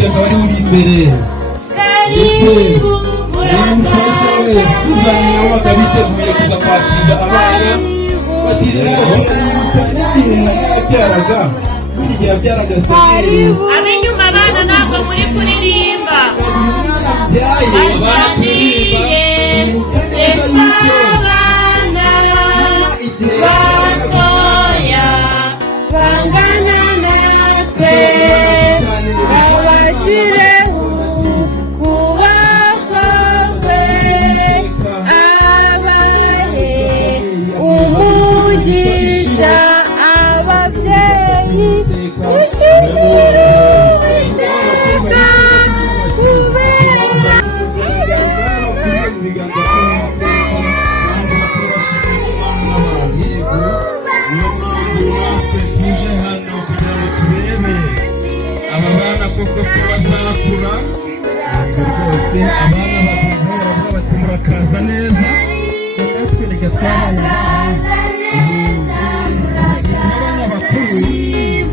David akaba ari uri imbere ndetse n'umufasha we Susan nawe akaba biteguye kuza kwakira abana batirira yabyaraga buri gihe yabyaraga Samweli ab'inyuma abana ntabwo muri kuririmba umwana byaye bagiye esa abana batoya bangana natwe babashireho kubaho kwe abahe umugisha ababyeyi bishimira Uwiteka kubera tuje hano kugira ngo turebe aba bana koko ko bazakura rwose abana bakuze baravuga bati murakaza neza natwe reka twabaye abana bakuru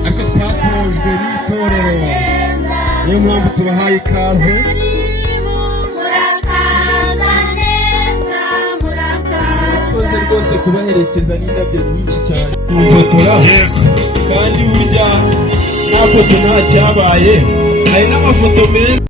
ariko twatojwe n'itorero niyo mpamvu tubahaye ikaze murakoze rwose kubaherekeza n'indabyo nyinshi cyane kufotora kandi burya nta foto nta cyabaye hari n'amafoto meza.